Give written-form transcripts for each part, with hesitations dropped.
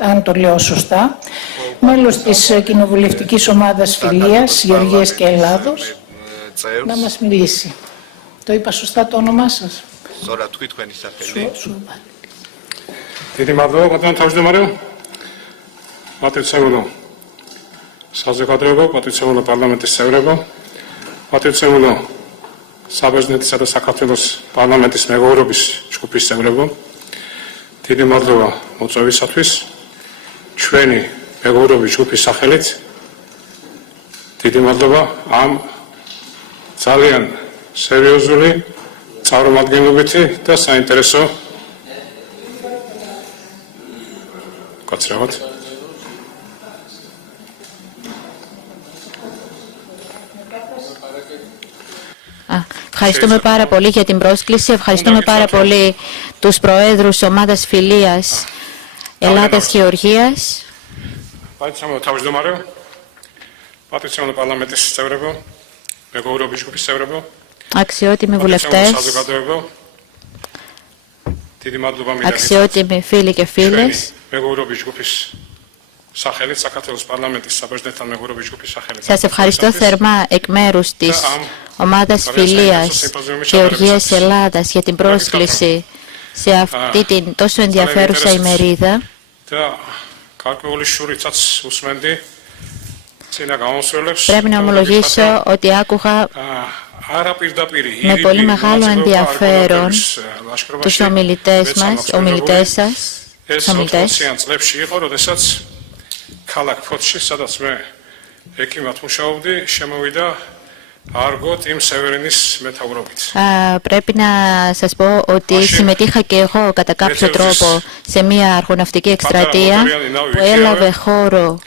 αν το λέω σωστά, μέλος της κοινοβουλευτικής ομάδας Φιλίας, Γεωργίας και Ελλάδος, να μας μιλήσει. Το είπα σωστά το όνομά σας? დიდი მადლობა, ბატონო თავმჯდომარე. პატრიცემულო საზოგადოება, პატრიცემულო პარლამენტის წევრებო, პატრიცემულო საბერძნეთისა და საქართველოს პარლამენტის მეგობრობის ჯგუფის წევრებო, დიდი მადლობა მოწვევისათვის. ჩვენი მეგობრობის ჯგუფის სახელით დიდი მადლობა ამ ძალიან სერიოზული, წარმომადგენლობითი და საინტერესო კაცრავად. Ευχαριστούμε πάρα πολύ για την πρόσκληση. Ευχαριστούμε πάρα πολύ τους προέδρους ομάδας Φιλίας Ελλάδας και Γεωργίας. Αξιότιμοι βουλευτές, αξιότιμοι φίλοι και φίλες, σας ευχαριστώ θερμά εκ μέρους της ομάδας Φιλίας Γεωργίας Ελλάδας για την πρόσκληση σε αυτή την τόσο ενδιαφέρουσα ημερίδα. Πρέπει να ομολογήσω ότι άκουγα με πολύ μεγάλο ενδιαφέρον τους ομιλητές μας, ομιλητές σας. ქალაქ ფოთში, სადაც მე ექიმად მუშაობდი, შემოვიდა Argo Team Severinis მეთაურობით. Πρέπει να σας πω ότι συμμετείχα και εγώ κατά κάποιο τρόπο σε μια αργοναυτική εκστρατεία που έλαβε χώρο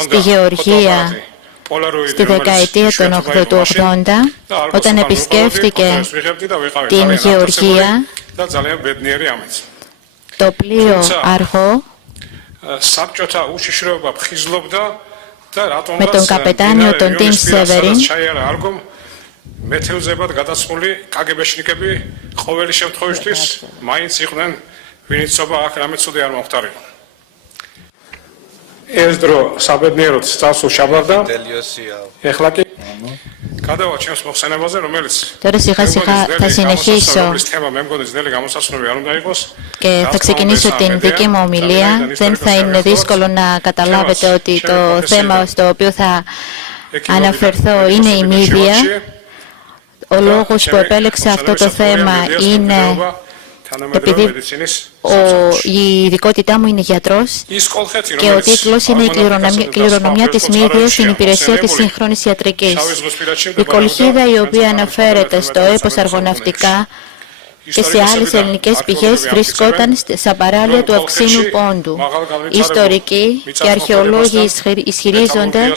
στη Γεωργία στη δεκαετία του 80, όταν επισκέφτηκε την Γεωργία το πλοίο Argo με τον καπετάνιο τον Team Severin. მეთევზებად გადაცმული კაგებეშნიკები ყოველი შემთხვევისთვის მაინც იყვნენ, ვინც იცობა აქ რამე ცუდი არ მომხდარიყო. ეს დრო საბედნიეროდ სწავლს ჩაბარდა. ეხლა კი გადავა ჩემს მოხსენებაზე, რომელიც Τώρα σιγά σιγά θα συνεχίσω και θα ξεκινήσω την δική μου ομιλία. Δεν θα είναι δύσκολο να καταλάβετε ότι το θέμα στο οποίο θα αναφερθώ είναι η μύδια. Ο λόγος που επέλεξα αυτό το θέμα είναι επειδή η ειδικότητά μου είναι γιατρός και ο τίτλος είναι «Η κληρονομιά της μύδιας στην υπηρεσία της σύγχρονης ιατρικής». Η κολχίδα η οποία αναφέρεται στο έπος Αργοναυτικά και σε άλλες ελληνικές πηγές βρισκόταν στα παράλια του Αυξήνου Πόντου. Οι ιστορικοί και αρχαιολόγοι ισχυρίζονται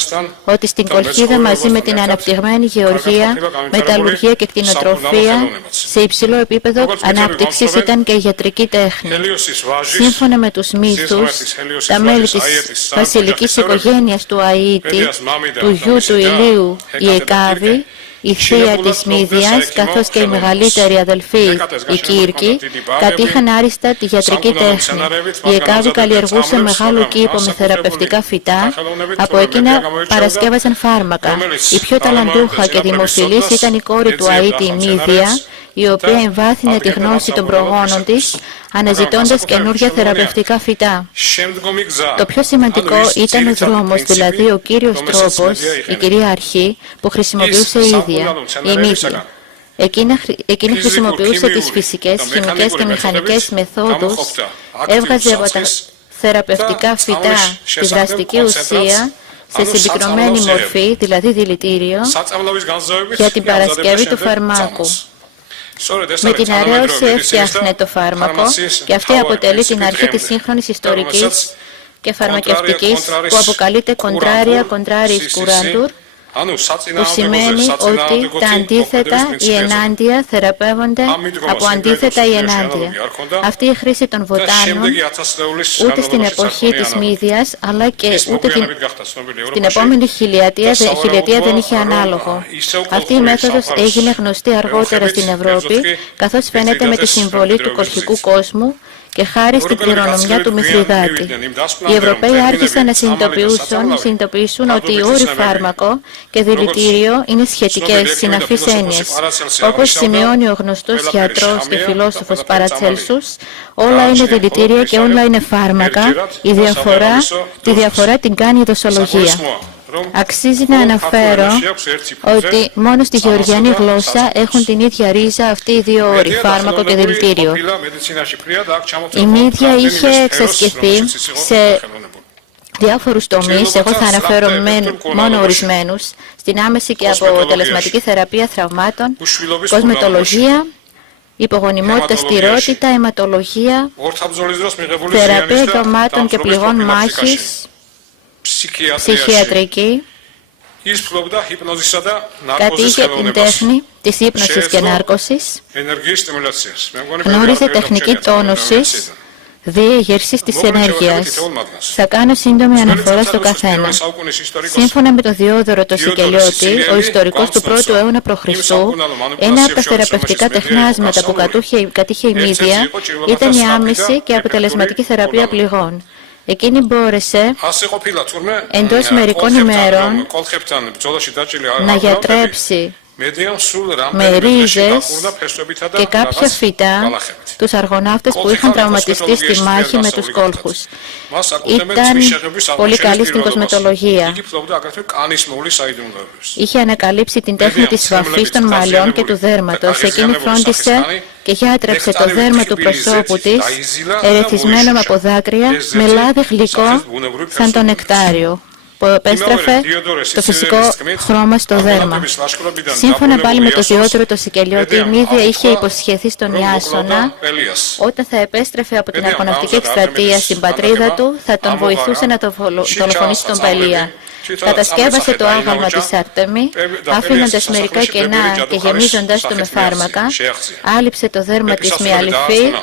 ότι στην κολχίδα μαζί με την αναπτυγμένη γεωργία, μεταλλουργία και κτηνοτροφία σε υψηλό επίπεδο ανάπτυξης ήταν και η ιατρική τέχνη. Σύμφωνα με τους μύθους, τα μέλη της βασιλικής οικογένειας του Αΐτη, του γιου του Ηλίου, η Εκάβη, η θεία της Μύδιας, καθώς και η μεγαλύτερη αδελφή, η Κύρκη, κατήχαν άριστα τη ιατρική τέχνη. Η Εκάβη καλλιεργούσε μεγάλο κήπο με θεραπευτικά φυτά, από εκείνα παρασκεύαζαν φάρμακα. Η πιο ταλαντούχα και δημοφιλής ήταν η κόρη του Αΐτη, η Μύδια, η οποία εμβάθυνε τη γνώση των προγόνων της, αναζητώντας καινούργια θεραπευτικά φυτά. Το πιο σημαντικό ήταν ο δρόμος, δηλαδή ο κύριος τρόπος, η κυρία αρχή, που χρησιμοποιούσε η ίδια, η Μύδια. Εκείνη χρησιμοποιούσε τις φυσικές, χημικές και μηχανικές μεθόδους, έβγαζε από τα θεραπευτικά φυτά τη δραστική ουσία σε συμπυκνωμένη μορφή, δηλαδή δηλητήριο, για την παρασκευή του φαρμάκου. Με την αρέωση έφτιαχνε το φάρμακο και αυτή αποτελεί την αρχή της σύγχρονης ιστορικής και φαρμακευτικής που αποκαλείται contraria contraris curantur, που σημαίνει ότι τα αντίθετα ή ενάντια θεραπεύονται από αντίθετα ή ενάντια. Αυτή η χρήση των βοτάνων ούτε στην εποχή της Μύδιας αλλά και ούτε στην επόμενη χιλιετία δεν είχε ανάλογο. Αυτή η μέθοδος έγινε γνωστή αργότερα στην Ευρώπη, καθώς φαίνεται με τη συμβολή του κολχικού κόσμου και χάρη στην κληρονομιά του Μηθριδάτη. Οι Ευρωπαίοι άρχισαν να συνειδητοποιήσουν ότι οι όροι φάρμακο και δηλητήριο είναι σχετικές, συναφείς έννοιες. Όπως σημειώνει ο γνωστός γιατρός και φιλόσοφος Παρατσέλσους, όλα είναι δηλητήρια και όλα είναι φάρμακα. Τη διαφορά την κάνει η δοσολογία. Αξίζει να αναφέρω ότι μόνο στη γεωργιανή γλώσσα έχουν την ίδια ρίζα αυτοί οι δύο όροι, φάρμακο και δηλητήριο. Η μύδια είχε εξασκηθεί σε διάφορους τομείς, εγώ θα αναφέρω μόνο ορισμένους, στην άμεση και αποτελεσματική θεραπεία τραυμάτων, κοσμετολογία, υπογονιμότητα, στηρότητα, αιματολογία, θεραπεία εγκαυμάτων και πληγών μάχης, ψυχιατρική, κατήχε την τέχνη της ύπνωσης και νάρκωσης, γνώριζε τεχνική τόνωσης, διεγέρσης της ενέργειας. Θα κάνω σύντομη αναφορά στο καθένα. Σύμφωνα με τον Διόδωρο το Σικελιώτη, ο ιστορικός του 1ου αιώνα π.Χ., ένα από τα θεραπευτικά τεχνάσματα που κατήχε η μύδια ήταν η άμεση και αποτελεσματική θεραπεία πληγών. Εκείνη μπόρεσε εντός μερικών ημέρων να γιατρέψει με ρίζες και κάποια φυτά τους αργοναύτες που είχαν τραυματιστεί στη μάχη με τους κόλχους. Ήταν πολύ καλή στην κοσμετολογία. Είχε ανακαλύψει την τέχνη της βαφής των μαλλιών και του δέρματος. Εκείνη φρόντισε και γιατρέψε το δέρμα του προσώπου της, ερεθισμένο από δάκρυα, με λάδι γλυκό σαν το νεκτάριο, που επέστρεφε το φυσικό χρώμα στο δέρμα. Σύμφωνα πάλι με το Διόδωρο το Σικελιώτη, η μύδια είχε υποσχεθεί στον Ιάσονα όταν θα επέστρεφε από την αργοναυτική εκστρατεία στην πατρίδα του, θα τον βοηθούσε να δολοφονήσει τον Πελία. Κατασκεύασε το άγαλμα της Άρτεμη, άφηνοντας μερικά κενά και γεμίζοντας το με φάρμακα, ύλιψε το δέρμα της με αληφή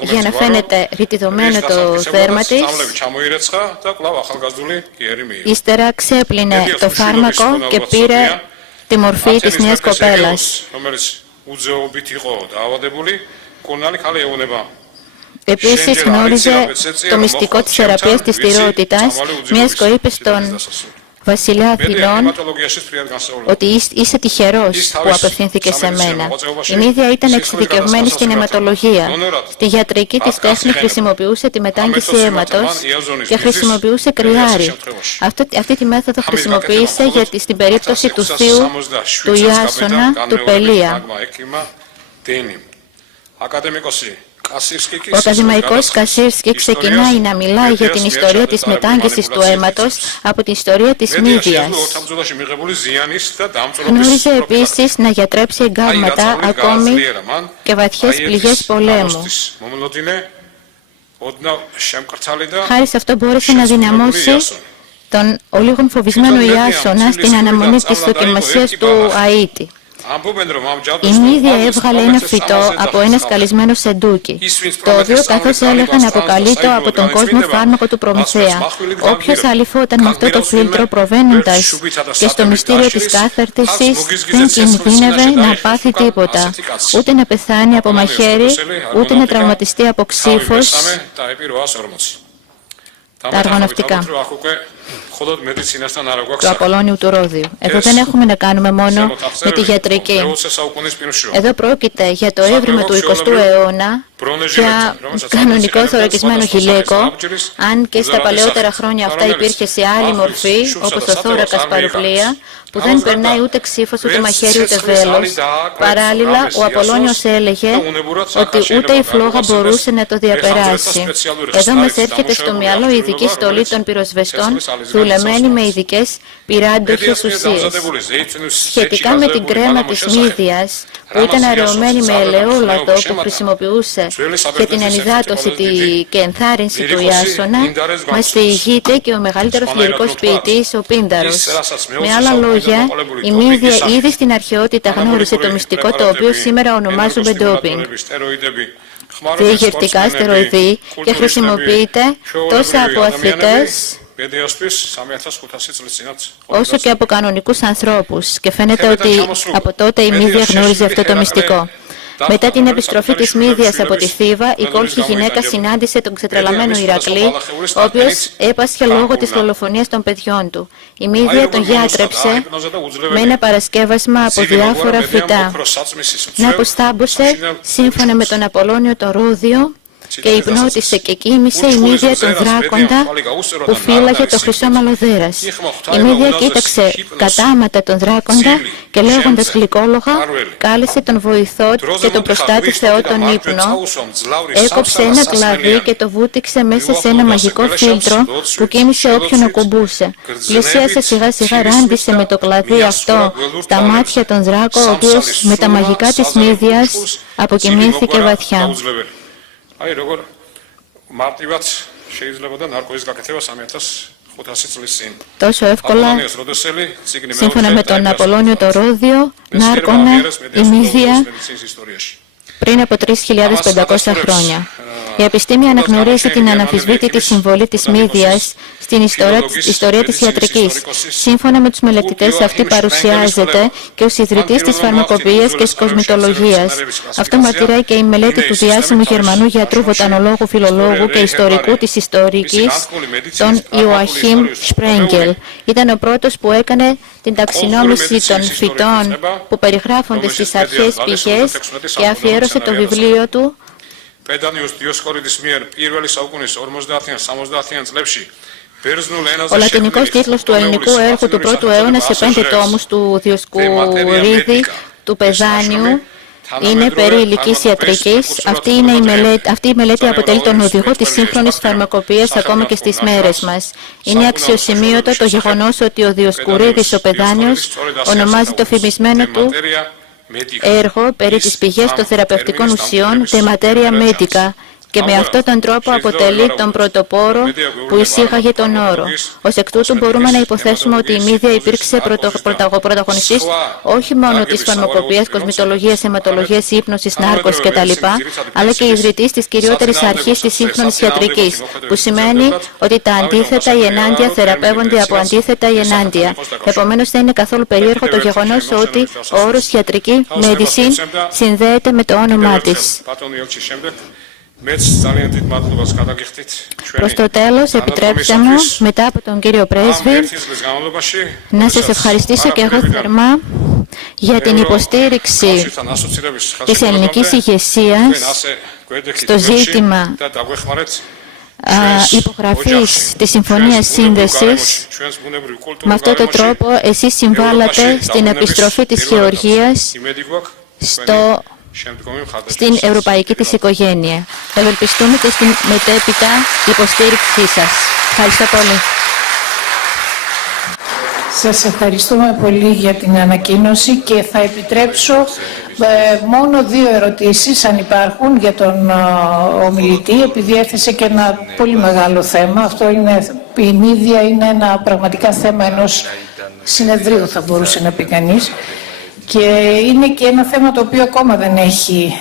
για να φαίνεται ρητιδωμένο το δέρμα της. Ύστερα ξέπλυνε το φάρμακο και πήρε τη μορφή της μιας κοπέλας. Επίσης γνώριζε το μυστικό της θεραπείας της στηρότητας, μιας κοήπης των βασιλιά Αθηνών, ότι είσαι τυχερός που απευθύνθηκε σε μένα. Η μύδια ήταν εξειδικευμένη στην αιματολογία. Στη γιατρική της τέχνη χρησιμοποιούσε τη μετάγγιση αίματος και χρησιμοποιούσε κρυάρι. Αυτή τη μέθοδο χρησιμοποίησε στην περίπτωση του θείου του Ιάσονα, του Πελία. Ο ακαδημαϊκός Κασίρσκι ξεκινάει να μιλάει για την ιστορία της μετάγγισης του αίματος από την ιστορία της μύδιας. Γνώριζε επίσης να γιατρέψει εγκάβματα ακόμη και βαθιές πληγές πολέμου. Χάρη σε αυτό μπόρεσε να δυναμώσει τον ολίγον φοβισμένο Ιάσονα στην αναμονή της δοκιμασίας του Αΐτη. Η μύδια έβγαλε ένα φυτό από ένα σκαλισμένο σεντούκι, το οποίο καθώς έλεγαν αποκαλείται από τον κόσμο φάρμακο του Προμηθέα. Όποιος αλυφόταν με αυτό το φίλτρο προβαίνοντας και στο μυστήριο της κάθαρτισης δεν κινδύνευε να πάθει τίποτα, ούτε να πεθάνει από μαχαίρι, ούτε να τραυματιστεί από ξύφος. Τα αργοναυτικά του Απολώνιου του Ρόδιου. Εδώ δεν έχουμε να κάνουμε μόνο με τη ιατρική. Εδώ πρόκειται για το έβριμα του 20ου αιώνα, για κανονικό θωρακισμένο γυλαίκο, αν και στα παλαιότερα χρόνια αυτά υπήρχε σε άλλη μορφή, όπως ο θώρακας παροπλία, που δεν περνάει ούτε ξύφος, ούτε μαχαίρι, ούτε βέλος. Παράλληλα, ο Απολώνιος έλεγε ότι ούτε η φλόγα μπορούσε να το διαπεράσει. Εδώ μας έρχεται στο μυαλό η ειδική στολή των πυροσβεστών, δουλεμένη με ειδικές πυράντοχες ουσίες. Σχετικά με την κρέμα της μύδιας, που ήταν αραιωμένη με ελαιόλαδο που χρησιμοποιούσε για την ενυδάτωση και ενθάρρυνση του Ιάσονα, μας διηγείται και ο μεγαλύτερος λυρικός ποιητής, ο Πίνδαρος. Με άλλα λόγια, η μύδια ήδη στην αρχαιότητα γνώρισε το μυστικό το οποίο σήμερα ονομάζουμε ντόπινγκ, διεγερτικά στεροειδή, και χρησιμοποιείται τόσο από αθλητές όσο και από κανονικούς ανθρώπους, και φαίνεται ότι από τότε η μύδια γνώριζε αυτό το μυστικό. Μετά την επιστροφή της Μύδιας από τη Θήβα, η κόλχη γυναίκα συνάντησε τον ξετρελαμένο Ηρακλή, ο οποίος έπασχε λόγω της δολοφονίας των παιδιών του. Η Μύδια τον γιάτρεψε με ένα παρασκεύασμα από διάφορα φυτά. Να αποστάμπωσε σύμφωνα με τον Απολώνιο το Ρόδιο και υπνώτισε και κοίμησε η Μύδια τον δράκοντα που φύλαγε το χρυσό μαλλοδέρας. Η Μύδια κοίταξε κατάματα τον δράκοντα και λέγοντας γλυκόλογα κάλεσε τον βοηθό και τον προστάτη Θεό τον ύπνο, έκοψε ένα κλαδί και το βούτυξε μέσα σε ένα μαγικό φίλτρο που κοίμησε όποιον ακουμπούσε. Πλησίασε σιγά σιγά, ράντισε με το κλαδί αυτό στα μάτια τον δράκο, ο οποίος με τα μαγικά της Μύδιας αποκοιμήθηκε βαθιά. Τόσο εύκολα, σύμφωνα με τον Απολώνιο το Ρόδιο, να άρκωνε η Μύδια πριν από 3.500 χρόνια. Η επιστήμη αναγνωρίζει την αναμφισβήτητη συμβολή της Μύδιας στην ιστορία της ιατρικής. Σύμφωνα με τους μελετητές, αυτή παρουσιάζεται και ως ιδρυτής της φαρμακοποιίας και της κοσμητολογίας. Αυτό μαρτυράει και η μελέτη του διάσημου Γερμανού γιατρού, βοτανολόγου, φιλολόγου και ιστορικού της ιστορικής, τον Ιωαχήμ Σπρέγγελ. Ήταν ο πρώτος που έκανε την ταξινόμηση των φυτών που περιγράφονται στις αρχαίες πηγές και αφιέρωσε το βιβλίο του Ο λατινικός τίτλος του ελληνικού έργου του πρώτου αιώνα σε 5 τόμους του Διοσκουρίδη του Πεζάνιου είναι περί υλικής ιατρικής. Αυτή η μελέτη αποτελεί τον οδηγό της σύγχρονης φαρμακοποιίας ακόμα και στις μέρες μας. Είναι αξιοσημείωτο το γεγονός ότι ο Διοσκουρίδης ο Πεζάνιος ονομάζει το φημισμένο του έργο περί τις πηγές των θεραπευτικών ουσιών «De Materia Medica» και με αυτόν τον τρόπο αποτελεί τον πρωτοπόρο που εισήγαγε τον όρο. Ως εκ τούτου μπορούμε να υποθέσουμε ότι η Μύδια υπήρξε πρωταγωνιστής όχι μόνο της φαρμακοποιίας, κοσμητολογίας, αιματολογίας, ύπνωσης, νάρκωσης κτλ., αλλά και ιδρυτής της κυριότερης αρχής της σύγχρονης ιατρικής, που σημαίνει ότι τα αντίθετα ή ενάντια θεραπεύονται από αντίθετα ή ενάντια. Επομένως, δεν είναι καθόλου περίεργο το γεγονός ότι ο όρος ιατρική medicine συνδέεται με το όνομά της. Προς το τέλος, επιτρέψτε μου, μετά από τον κύριο Πρέσβη, να σας ευχαριστήσω και εγώ θερμά για την υποστήριξη της ελληνικής ηγεσίας στο ζήτημα υπογραφής της Συμφωνίας Σύνδεσης. Με αυτόν τον τρόπο, εσείς συμβάλλατε στην επιστροφή της Γεωργίας στην ευρωπαϊκή της οικογένεια. Ευελπιστούμε και στην μετέπειτα υποστήριξή σας. Ευχαριστώ πολύ. Σας ευχαριστούμε πολύ για την ανακοίνωση και θα επιτρέψω μόνο 2 ερωτήσεις, αν υπάρχουν, για τον ομιλητή, επειδή έθεσε και ένα πολύ μεγάλο θέμα. Αυτό είναι, η Μύδια είναι ένα πραγματικά θέμα ενός συνεδρίου, θα μπορούσε να πει κανείς. Και είναι και ένα θέμα το οποίο ακόμα δεν έχει